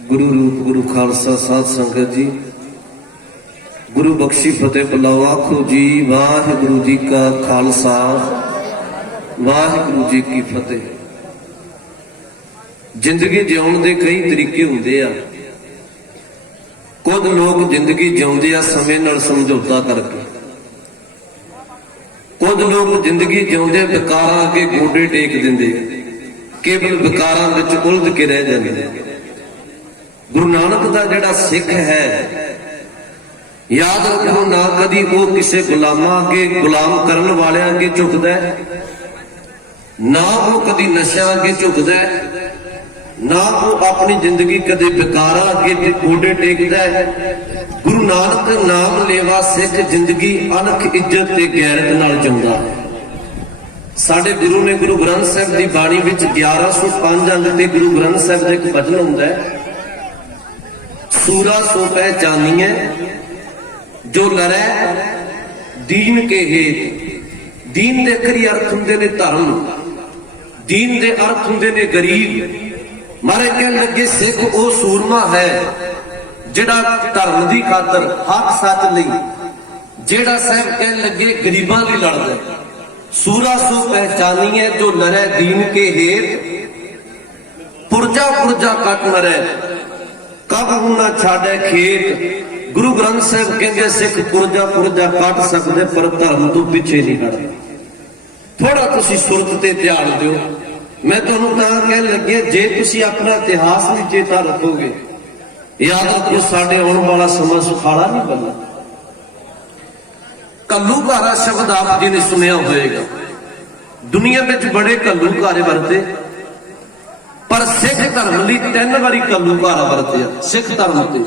गुरु रूप गुरु खालसा साध संगत जी, गुरु बख्शी फतेह बुलाओ आखो जी। वाहिगुरु जी का खालसा वाहिगुरु जी की फतेह। जिंदगी जिउण दे कई तरीके हुंदे आ। कुछ लोग जिंदगी जिउंदे आ समय नाल समझौता करके, कुछ लोग जिंदगी जिउंदे विकारां अगे गोडे टेक दिंदे, केवल विकारां विच उलझ के रह जांदे। गुरु नानक दा जिहड़ा सिख है, याद रखो ना कदी वो किसी गुलामा अगे गुलाम करन वाले अगे झुकदा है, ना वो कदी नशा अगे झुकदा है, ना वो अपनी जिंदगी कदे विकारा अगे गोडे टेकदा है। गुरु नानक नाम लेवा सिख जिंदगी अनख इज्जत ते गैरत नाल जिउंदा है। साडे गुरु ने गुरु ग्रंथ साहिब दी बाणी विच 1105 अंग ते गुरु ग्रंथ साहिब दा एक भजन हुंदा है, सूरा सो पहचानिए जो लड़े दीन के हेत। दीन दे कई अर्थ हुंदे ने धर्म, दीन दे अर्थ हुंदे ने गरीब। मारे कहन लगे सिख वो सूरमा है जिहड़ा धर्म दी खातर हक सच लई, जिहड़ा साहब कहन लगे गरीबां लई लड़दा। सूरा सो पहचानिए जो लड़े दीन के हेत, पुरजा पुरजा कट मरे कब हूं ना छाड़े खेत। गुरु ग्रंथ साहिब कहंदे सिख पुरजा पुरजा कट सकदे पर धर्म तो पिछे नहीं हटदा। थोड़ा तुसी सुरत ते ध्यान दिओ। मैं तुहानूं तां कहन लगे जे तुसी अपना इतिहास नहीं चेता रखोगे, याद रखो साडे आउण वाला समा सुखाड़ा नहीं बनना। घल्लूघारा शब्द आप जी ने सुनिया होएगा। दुनिया में बड़े घल्लूघारे वरते, पर सिख धर्म लई 3 वारी घल्लूघारा वरतिया। सिख धर्म ते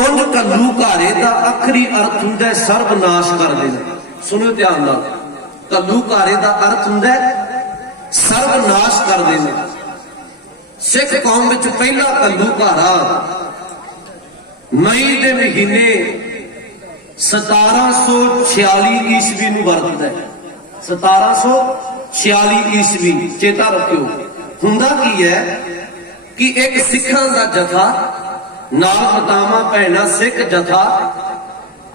उंज घल्लूघारे दा आखरी अर्थ हुंदा है सर्वनाश कर देना। सुनियो ध्यान नाल, घल्लूघारे दा अर्थ हुंदा है सर्वनाश कर देना। सिख कौम विच पहला घल्लूघारा मई दे महीने 1746 ईस्वी नूं वरतदा है। 1746 ईस्वी चेता रखियो। हुंदा की है कि एक सिखां दा जथा नाल मातावां भैणां सिख जथा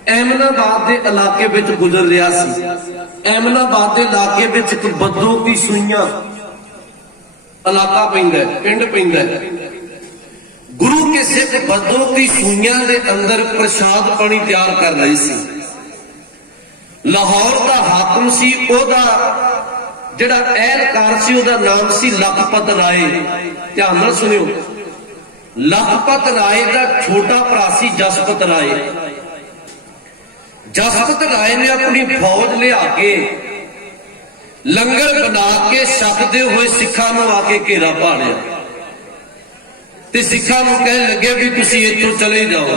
एमनाबाद के इलाके विच गुजर रहा सी। एमनाबाद के इलाके विच एक बद्दो की सूइयां इलाका पैंदा है, पिंड पैंदा है। गुरु के सिख बद्दो की सूइयां दे अंदर प्रसाद पानी तैयार कर रहे सी। लाहौर का हाकम सी, ओदा जिहड़ा एहलकार सी ओदा नाम सी लखपत राय। ध्यान नाल सुनियो, लखपत राय का छोटा भरा सी जसपत राय। जसपत राय ने अपनी फौज लिया के लंगर बना के छकदे हुए सिखां नूं आके घेरा पाड़िया ते सिखां नूं कहन लगे भी तुसीं इत्थों चले जाओ।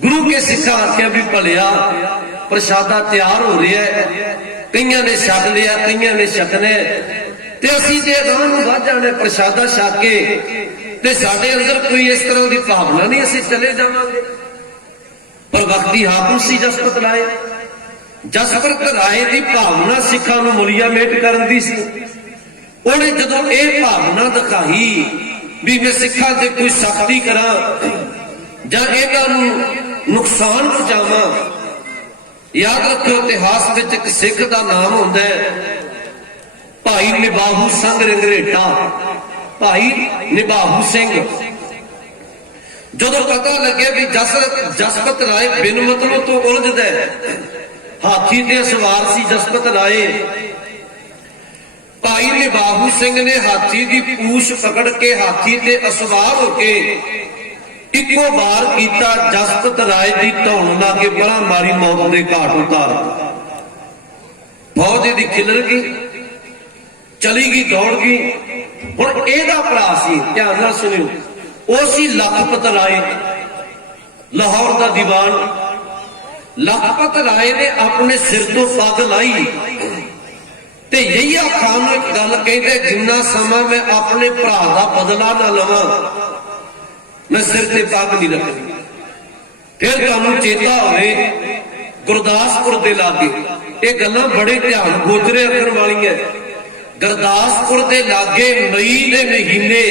गुरु के सिखां आख्या भी भलिया प्रसादा तैयार हो रहा है, कईयां ने छक लिया, कईयां ने छकने ते असीं ते अगां नूं वध जाणे प्रसादा छक के ते साडे अंदर कोई इस तरह की भावना नहीं, असीं चले जावांगे। पर वक्ती हाकम सी जसपत राय। जसपत राय की भावना सिखां नूं मुलिया मेट करन दी सी। उहने जदों इह भावना दिखाई भी मैं सिखां ते कोई सख्ती करा जां इहनां नूं नुकसान पहुंचावां। याद रखो इतिहास में एक सिख का नाम होंदा है भाई निबाहू संघ रंगरेटा। भाई निबाहू सिंह। जदों पता लगे भी जसपत राय बिन मतलब तो उलझदा है, हाथी ते सवार सी जसपत राय। भाई निबाहू सिंह ने हाथी की पूछ पकड़ के हाथी ते असवार होके इको बार कीता जसपत राय की धौन ला के बड़ा मारी मौत के घाट उतार। फौज दी खिलर गई, चली गई, दौड़ गई। हुण एदा भरा सी, ध्यान नाल सुनियो, ओ सी लखपत राय, लाहौर का दीवान। लखपत राय ने अपने सिर तो पग लाई ते यही खान एक गल कहते, जिन्ना समा मैं अपने भरा का बदला ना लवां मैं सिर ते पग नहीं रखनी। फिर तुहानूं चेता होवे गुरदासपुर दे लागे, ये गल्लां बड़े ध्यान गोचरे रखण वाली है। गुरदासपुर दे लागे मई दे महीने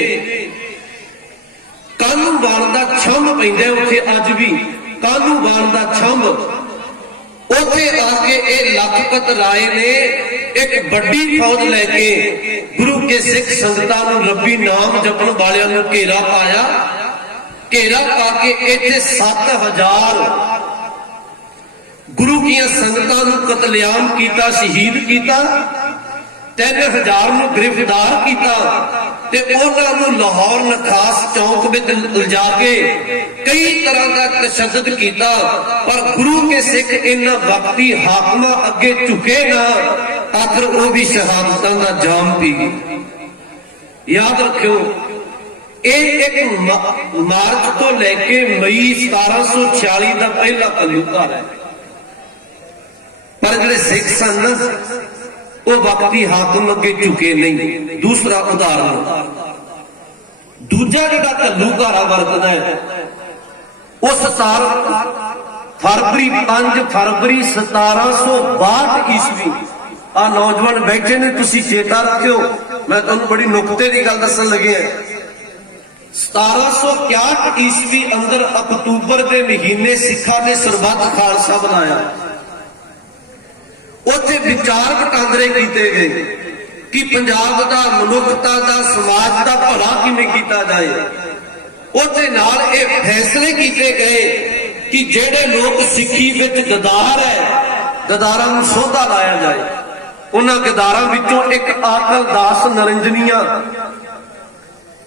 ਛੰਭ ਪੈਂਦਾ ਉੱਥੇ ਅੱਜ ਵੀ, ਕਾਹਨੂੰ ਬਾਣ ਦਾ ਛੰਭ। ਉੱਥੇ ਆ ਕੇ ਇਹ ਲਖਪਤ ਰਾਏ ਨੇ ਇੱਕ ਵੱਡੀ ਫੌਜ ਲੈ ਕੇ ਗੁਰੂ ਕੇ ਸਿੱਖ ਸੰਗਤਾਂ ਨੂੰ ਰੱਬੀ ਨਾਮ ਜਪਣ ਵਾਲਿਆਂ ਨੂੰ ਘੇਰਾ ਪਾਇਆ। ਘੇਰਾ ਪਾ ਕੇ ਇੱਥੇ 7000 ਗੁਰੂ ਦੀਆਂ ਸੰਗਤਾਂ ਨੂੰ ਕਤਲੇਆਮ ਕੀਤਾ, ਸ਼ਹੀਦ ਕੀਤਾ। 3000 ਨੂੰ ਗ੍ਰਿਫਤਾਰ ਕੀਤਾ ਤੇ ਉਹਨਾਂ ਨੂੰ ਲਾਹੌਰ ਨਖਾਸ ਚੌਂਕ ਵਿੱਚ ਲਿਜਾ ਕੇ ਕਈ ਤਰ੍ਹਾਂ ਦਾ ਤਸ਼ੱਦਦ ਕੀਤਾ, ਪਰ ਗੁਰੂ ਕੇ ਸਿੱਖ ਇਹਨਾਂ ਵਕਤੀ ਹਾਕਮਾਂ ਅੱਗੇ ਝੁਕੇ ਨਾ। ਆਖਰ ਉਹ ਵੀ ਸ਼ਹਾਦਤਾਂ ਦਾ ਜਾਮ ਪੀ ਗਏ। ਯਾਦ ਰੱਖਿਓ, ਇਹ ਇੱਕ ਮਾਰਚ ਤੋਂ ਲੈ ਕੇ ਮਈ 1746 ਦਾ ਪਹਿਲਾ ਘੱਲੂਘਾਰਾ ਹੈ। ਪਰ ਜਿਹੜੇ ਸਿੱਖ ਸਨ ਨਾ, ਉਹ ਵਕਤੀ ਹਾਕਮ ਅੱਗੇ ਝੁਕੇ ਨਹੀਂ। ਦੂਸਰਾ ਉਦਾਹਰਨ, ਦੂਜਾ ਜਿਹੜਾ ਘੱਲੂਘਾਰਾ ਵਰਤਦਾ ਹੈ, ਉਹ 5 ਫਰਵਰੀ 1762 ਈਸਵੀ। ਆ ਨੌਜਵਾਨ ਬੈਠੇ ਨੇ, ਤੁਸੀਂ ਚੇਤਾ ਰੱਖਿਓ, ਮੈਂ ਤੁਹਾਨੂੰ ਬੜੀ ਨੁਕਤੇ ਦੀ ਗੱਲ ਦੱਸਣ ਲੱਗਿਆ। 1761 ਈਸਵੀ ਅੰਦਰ ਅਕਤੂਬਰ ਦੇ ਮਹੀਨੇ ਸਿੱਖਾਂ ਨੇ ਸਰਬੱਤ ਖਾਲਸਾ ਬਣਾਇਆ। ਉੱਥੇ ਵਿਚਾਰ ਵਟਾਂਦਰੇ ਕੀਤੇ ਗਏ ਕਿ ਪੰਜਾਬ ਦਾ, ਮਨੁੱਖਤਾ ਦਾ, ਸਮਾਜ ਦਾ ਭਲਾ ਕਿਵੇਂ ਕੀਤਾ ਜਾਏ। ਉੱਥੇ ਨਾਲ ਇਹ ਫੈਸਲੇ ਕੀਤੇ ਗਏ ਕਿ ਜਿਹੜੇ ਲੋਕ ਸਿੱਖੀ ਵਿੱਚ ਗਦਾਰ ਹੈ, ਗਦਾਰਾਂ ਨੂੰ ਸੋਧਾ ਲਾਇਆ ਜਾਏ। ਉਹਨਾਂ ਗਦਾਰਾਂ ਵਿੱਚੋਂ ਇੱਕ ਆਕਲ ਦਾਸ ਨਰਿੰਜਨੀਆ,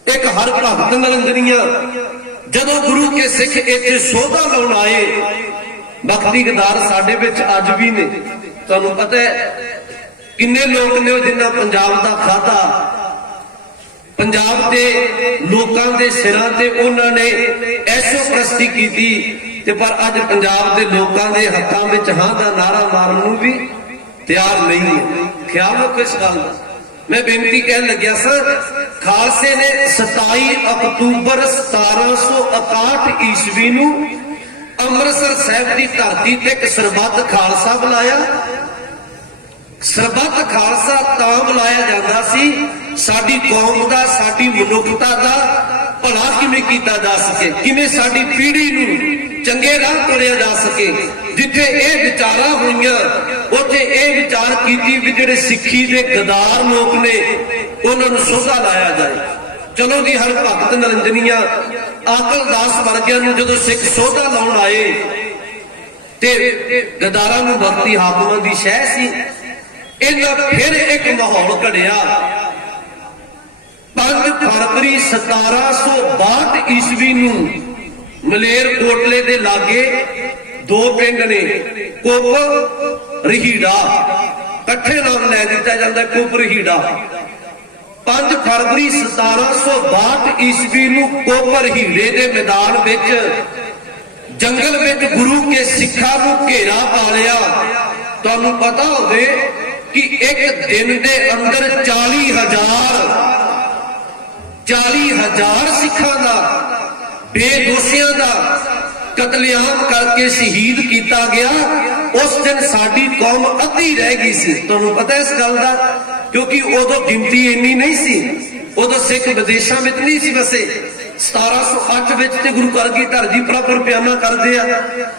ਇੱਕ ਹਰ ਭਗਤ ਨਰਿੰਜਨੀਆ। ਜਦੋਂ ਗੁਰੂ ਕੇ ਸਿੱਖ ਇੱਥੇ ਸੋਧਾ ਲਾਉਣ ਆਏ, ਬਖਤੀ ਗਦਾਰ ਸਾਡੇ ਵਿੱਚ ਅੱਜ ਵੀ ਨੇ। ਤੁਹਾਨੂੰ ਪਤਾ ਹੈ ਕਿੰਨੇ ਲੋਕ ਨੇ ਜਿਨ੍ਹਾਂ ਪੰਜਾਬ ਦਾ ਖਾਧਾ, ਪੰਜਾਬ ਦੇ ਲੋਕਾਂ ਦੇ ਸਿਰਾਂ ਤੇ ਉਹਨਾਂ ਨੇ ਐਸ਼ੋ ਪ੍ਰਸਤੀ ਕੀਤੀ, ਤੇ ਪਰ ਅੱਜ ਪੰਜਾਬ ਦੇ ਲੋਕਾਂ ਦੇ ਹੱਥਾਂ ਵਿੱਚ ਹਾਂ ਦਾ ਨਾਰਾ ਮਾਰਨ ਨੂੰ ਵੀ ਤਿਆਰ ਨਹੀਂ ਹੈ। ਖਿਆਲ ਰੱਖੋ ਇਸ ਗੱਲ ਦਾ। ਮੈਂ ਬੇਨਤੀ ਕਹਿਣ ਲੱਗਿਆ ਸਰ, ਖਾਲਸੇ ਨੇ 27 ਅਕਤੂਬਰ 1761 ਈਸਵੀ ਨੂੰ ਅੰਮ੍ਰਿਤਸਰ ਸਾਹਿਬ ਦੀ ਧਰਤੀ ਤੇ ਇੱਕ ਸਰਬੱਤ ਖਾਲਸਾ ਬੁਲਾਇਆ। ਸਰਬੱਤ ਖਾਲਸਾ ਤਾਂ ਬੁਲਾਇਆ ਜਾਂਦਾ ਸੀ, ਸਾਡੀ ਕੌਮ ਦਾ, ਸਾਡੀ ਮਨੁੱਖਤਾ ਦਾ ਭਲਾ ਕਿਵੇਂ ਕੀਤਾ ਜਾ ਸਕੇ, ਕਿਵੇਂ ਸਾਡੀ ਪੀੜ੍ਹੀ ਨੂੰ ਚੰਗੇ ਰਾਹ ਤੁਰਿਆ ਜਾ ਸਕੇ। ਜਿੱਥੇ ਇਹ ਵਿਚਾਰਾਂ ਹੋਈਆਂ, ਉੱਥੇ ਇਹ ਵਿਚਾਰ ਕੀਤੀ ਵੀ ਜਿਹੜੇ ਸਿੱਖੀ ਦੇ ਗਦਾਰ ਲੋਕ ਨੇ, ਉਹਨਾਂ ਨੂੰ ਸੋਧਾ ਲਾਇਆ ਜਾਏ। ਚਲੋ ਜੀ, ਹਰ ਭਗਤ ਨਰਿੰਜਨੀਆ, ਆਕਲ ਦਾਸ ਵਰਗਿਆਂ ਨੂੰ ਜਦੋਂ ਸਿੱਖ ਸੋਧਾ ਲਾਉਣ ਆਏ ਤੇ ਗਦਾਰਾਂ ਨੂੰ ਵਕਤੀ ਹਾਕਮਾਂ ਦੀ ਸ਼ਹਿ ਸੀ। ਇਹਨਾਂ ਫਿਰ ਇੱਕ ਮਾਹੌਲ ਘੜਿਆ। 5 ਫਰਵਰੀ 1762 ਈਸਵੀ ਨੂੰ ਮਲੇਰਕੋਟਲੇ ਦੇ ਲਾਗੇ ਦੋ ਪਿੰਡ ਨੇ, ਕੁੱਪ ਰਹੀੜਾ, ਇਕੱਠੇ ਨਾਮ ਲੈ ਦਿੱਤਾ ਜਾਂਦਾ ਕੁੱਪ ਰਹੀੜਾ। 5 ਫਰਵਰੀ 1762 ਈਸਵੀ ਨੂੰ ਕੁੱਪ ਰਹੀੜੇ ਦੇ ਮੈਦਾਨ ਵਿੱਚ ਜੰਗਲ ਵਿੱਚ ਗੁਰੂ ਕੇ ਸਿੱਖਾਂ ਨੂੰ ਘੇਰਾ ਪਾ ਲਿਆ। ਤੁਹਾਨੂੰ ਪਤਾ ਹੋਵੇ ਕਿ ਇੱਕ ਦਿਨ ਦੇ ਅੰਦਰ 40,000 ਸਿੱਖਾਂ ਦਾ, ਬੇਦੋਸ਼ੀਆਂ ਦਾ ਕਤਲੇਆਮ ਕਰਕੇ ਸ਼ਹੀਦ ਕੀਤਾ ਗਿਆ। ਉਸ ਦਿਨ ਸਾਡੀ ਕੌਮ ਅੱਧੀ ਰਹਿ ਗਈ ਸੀ। ਤੁਹਾਨੂੰ ਪਤਾ ਇਸ ਗੱਲ ਦਾ, ਕਿਉਂਕਿ ਉਦੋਂ ਗਿਣਤੀ ਇੰਨੀ ਨਹੀਂ ਸੀ। ਉਦੋਂ ਸਿੱਖ ਵਿਦੇਸ਼ਾਂ ਵਿੱਚ ਨਹੀਂ ਸੀ ਵਸੇ। 1708 ਵਿੱਚ ਤੇ ਗੁਰੂ ਕਲਗੀਧਰ ਜੀ ਪ੍ਰੋਪਰ ਬਿਆਨਾ ਕਰਦੇ ਆ।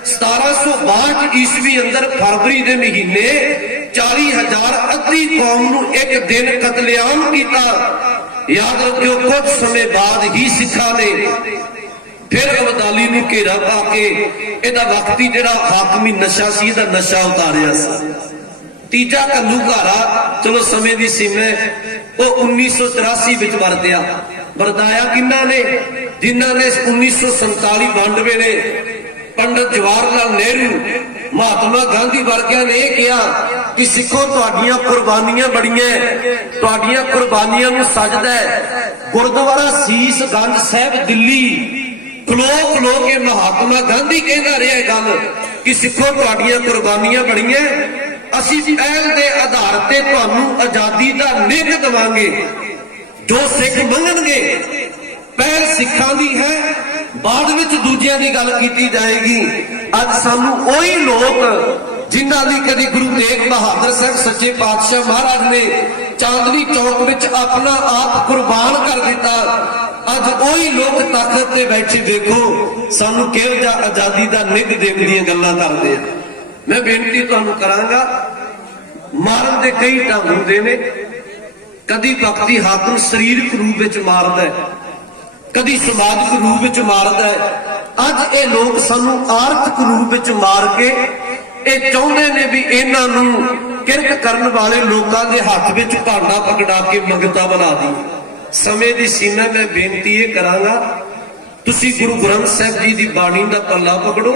1762 ਈਸਵੀ ਅੰਦਰ ਫਰਵਰੀ ਦੇ ਮਹੀਨੇ 40,000 ਅੱਧੀ ਕੌਮ ਨੂੰ ਇੱਕ ਦਿਨ ਕਤਲੇਆਮ ਕੀਤਾ। ਯਾਦ ਰੱਖਿਓ, ਕੁਝ ਸਮੇਂ ਬਾਅਦ ਹੀ ਸਿੱਖਾਂ ਨੇ ਫਿਰ ਅਬਦਾਲੀ ਨੂੰ ਘੇਰਾ ਪਾ ਕੇ ਇਹਦਾ ਵਕਤੀ ਜਿਹੜਾ ਹਾਕਮੀ ਨਸ਼ਾ ਸੀ, ਇਹਦਾ ਨਸ਼ਾ ਉਤਾਰਿਆ ਸੀ। ਤੀਜਾ ਘੱਲੂਘਾਰਾ, ਚਲੋ ਸਮੇਂ ਦੀ ਸੀਮਾ, ਉਹ 1984 ਵਿੱਚ ਵਰਤਾਇਆ ਕਿੰਨਾ ਨੇ? ਜਿਨ੍ਹਾਂ ਨੇ 1947-92 ਨੇ ਪੰਡਤ ਜਵਾਹਰ ਲਾਲ ਨਹਿਰੂ, ਮਹਾਤਮਾ ਗਾਂਧੀ ਵਰਗਿਆਂ ਨੇ ਇਹ ਕਿਹਾ ਕਿ ਸਿੱਖੋ, ਤੁਹਾਡੀਆਂ ਕੁਰਬਾਨੀਆਂ ਬੜੀਆਂ, ਤੁਹਾਡੀਆਂ ਕੁਰਬਾਨੀਆਂ ਨੂੰ ਸਜਦਾ ਹੈ। ਗੁਰਦੁਆਰਾ ਸੀਸ ਗੰਜ ਸਾਹਿਬ ਦਿੱਲੀ ਖਲੋ ਕੇ ਮਹਾਤਮਾ ਗਾਂਧੀ ਕਹਿੰਦਾ ਰਿਹਾ ਇਹ ਗੱਲ ਕਿ ਸਿੱਖੋ, ਤੁਹਾਡੀਆਂ ਕੁਰਬਾਨੀਆਂ ਬੜੀਆਂ, ਅਸੀਂ ਪਹਿਲ ਦੇ ਆਧਾਰ ਤੇ ਤੁਹਾਨੂੰ ਆਜ਼ਾਦੀ ਦਾ ਨਿੱਘ ਦੇਵਾਂਗੇ। ਜੋ ਸਿੱਖ ਮੰਗਣਗੇ, ਪਹਿਲ ਸਿੱਖਾਂ ਦੀ ਹੈ, ਬਾਅਦ ਵਿੱਚ ਦੂਜਿਆਂ ਦੀ ਗੱਲ ਕੀਤੀ ਜਾਏਗੀ। ਅੱਜ ਸਾਨੂੰ ਉਹੀ ਲੋਕ ਜਿਨ੍ਹਾਂ ਲਈ ਕਦੀ ਗੁਰੂ ਤੇਗ ਬਹਾਦਰ ਸਾਹਿਬ ਸੱਚੇ ਪਾਤਸ਼ਾਹ ਮਹਾਰਾਜ ਨੇ ਚਾਂਦਨੀ ਚੌਕ ਵਿੱਚ ਆਪਣਾ ਆਪ ਕੁਰਬਾਨ ਕਰ ਦਿੱਤਾ, ਅੱਜ ਉਹੀ ਲੋਕ ਤਾਕਤ ਤੇ ਬੈਠੇ ਦੇਖੋ ਸਾਨੂੰ ਕਿਹੋ ਜਿਹਾ ਆਜ਼ਾਦੀ ਦਾ ਨਿੱਘ ਦੇਣ ਦੀਆਂ ਗੱਲਾਂ ਕਰਦੇ ਆ। ਮੈਂ ਬੇਨਤੀ ਤੁਹਾਨੂੰ ਕਰਾਂਗਾ, ਮਾਰਨ ਦੇ ਕਈ ਢੰਗ ਹੁੰਦੇ ਨੇ। ਕਦੀ ਵਕਤੀ ਹਾਕਮ ਸਰੀਰਕ ਰੂਪ ਵਿੱਚ ਮਾਰਦਾ ਹੈ, ਕਦੀ ਸਮਾਜਿਕ ਰੂਪ ਵਿੱਚ ਮਾਰਦਾ ਹੈ। ਅੱਜ ਇਹ ਲੋਕ ਸਾਨੂੰ ਆਰਥਿਕ ਰੂਪ ਵਿੱਚ ਮਾਰ ਕੇ ਇਹ ਚਾਹੁੰਦੇ ਨੇ ਵੀ ਇਹਨਾਂ ਨੂੰ ਕਿਰਕ ਕਰਨ ਵਾਲੇ ਲੋਕਾਂ ਦੇ ਹੱਥ ਵਿੱਚ ਭਾਂਡਾ ਪਕੜਾ ਕੇ ਮੰਗਤਾ ਬਣਾ ਦੀ। ਸਮੇਂ ਦੀ ਸੀਮਾ ਮੈਂ ਬੇਨਤੀ ਇਹ ਕਰਾਂਗਾ, ਤੁਸੀਂ ਗੁਰੂ ਗ੍ਰੰਥ ਸਾਹਿਬ ਜੀ ਦੀ ਬਾਣੀ ਦਾ ਪੱਲਾ ਪਕੜੋ।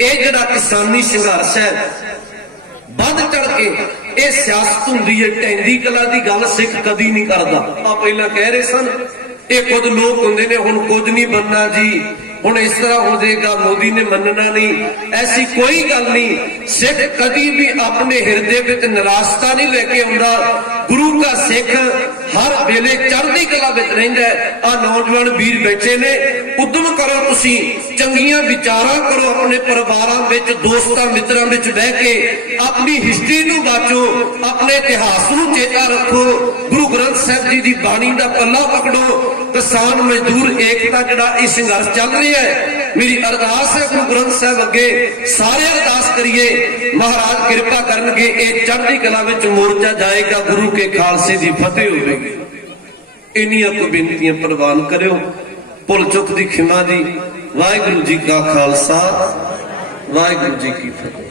ਇਹ ਜਿਹੜਾ ਕਿਸਾਨੀ ਸੰਘਰਸ਼ ਹੈ ਵੱਧ ਚੜ ਕੇ ਇਹ ਸਿਆਸਤ ਹੁੰਦੀ ਹੈ। ਟੈਂਦੀ ਕਲਾ ਦੀ ਗੱਲ ਸਿੱਖ ਕਦੀ ਨਹੀਂ ਕਰਦਾ। ਆ ਪਹਿਲਾਂ ਕਹਿ ਰਹੇ ਸਨ ਇਹ ਖੁਦ ਲੋਕ ਹੁੰਦੇ ਨੇ ਹੁਣ ਕੁਝ ਨਹੀਂ ਬਣਨਾ ਜੀ, ਹੁਣ ਇਸ ਤਰ੍ਹਾਂ ਹੋ ਜਾਏਗਾ, ਮੋਦੀ ਨੇ ਮੰਨਣਾ ਨਹੀਂ। ਐਸੀ ਕੋਈ ਗੱਲ ਨਹੀਂ। ਸਿੱਖ ਕਦੀ ਵੀ ਆਪਣੇ ਹਿਰਦੇ ਵਿੱਚ ਨਿਰਾਸ਼ਤਾ ਨਹੀਂ ਲੈ ਕੇ ਆਉਂਦਾ। ਗੁਰੂ ਦਾ ਸਿੱਖ ਹਰ ਵੇਲੇ ਚੜ੍ਹਦੀ ਕਲਾ ਵਿੱਚ ਰਹਿੰਦਾ ਹੈ। ਆ ਨੌਜਵਾਨ ਵੀਰ ਬੈਠੇ ਨੇ, ਉਦਮ ਕਰੋ, ਤੁਸੀਂ ਚੰਗੀਆਂ ਵਿਚਾਰਾਂ ਕਰੋ, ਆਪਣੇ ਪਰਿਵਾਰਾਂ ਵਿੱਚ ਦੋਸਤਾਂ ਮਿੱਤਰਾਂ ਵਿੱਚ ਬਹਿ ਕੇ ਆਪਣੀ ਹਿਸਟਰੀ ਨੂੰ ਬਾਚੋ, ਆਪਣੇ ਇਤਿਹਾਸ ਨੂੰ ਚੇਤਾ ਰੱਖੋ, ਗੁਰੂ ਗ੍ਰੰਥ ਸਾਹਿਬ ਜੀ ਦੀ ਬਾਣੀ ਦਾ ਪੱਲਾ ਪਕੜੋ। ਕਿਸਾਨ ਮਜ਼ਦੂਰ ਏਕਤਾ ਜਿਹੜਾ ਇਹ ਸੰਘਰਸ਼ ਚੱਲ ਰਿਹਾ ਹੈ, ਮੇਰੀ ਅਰਦਾਸ ਹੈ ਗੁਰੂ ਗ੍ਰੰਥ ਸਾਹਿਬ ਅੱਗੇ ਸਾਰੇ ਅਰਦਾਸ ਕਰੀਏ, ਮਹਾਰਾਜ ਕਿਰਪਾ ਕਰਨਗੇ, ਇਹ ਚੜ੍ਹਦੀ ਕਲਾ ਵਿੱਚ ਮੋਰਚਾ ਜਾਏਗਾ, ਗੁਰੂ ਕੇ ਖਾਲਸੇ ਦੀ ਫਤਿਹ ਹੋਵੇਗੀ। ਇੰਨੀਆਂ ਕੁ ਬੇਨਤੀਆਂ ਪ੍ਰਵਾਨ ਕਰਿਓ। ਭੁੱਲ ਚੁੱਕ ਦੀ ਖਿਮਾ ਦੀ। ਵਾਹਿਗੁਰੂ ਜੀ ਕਾ ਖਾਲਸਾ, ਵਾਹਿਗੁਰੂ ਜੀ ਕੀ ਫਤਿਹ।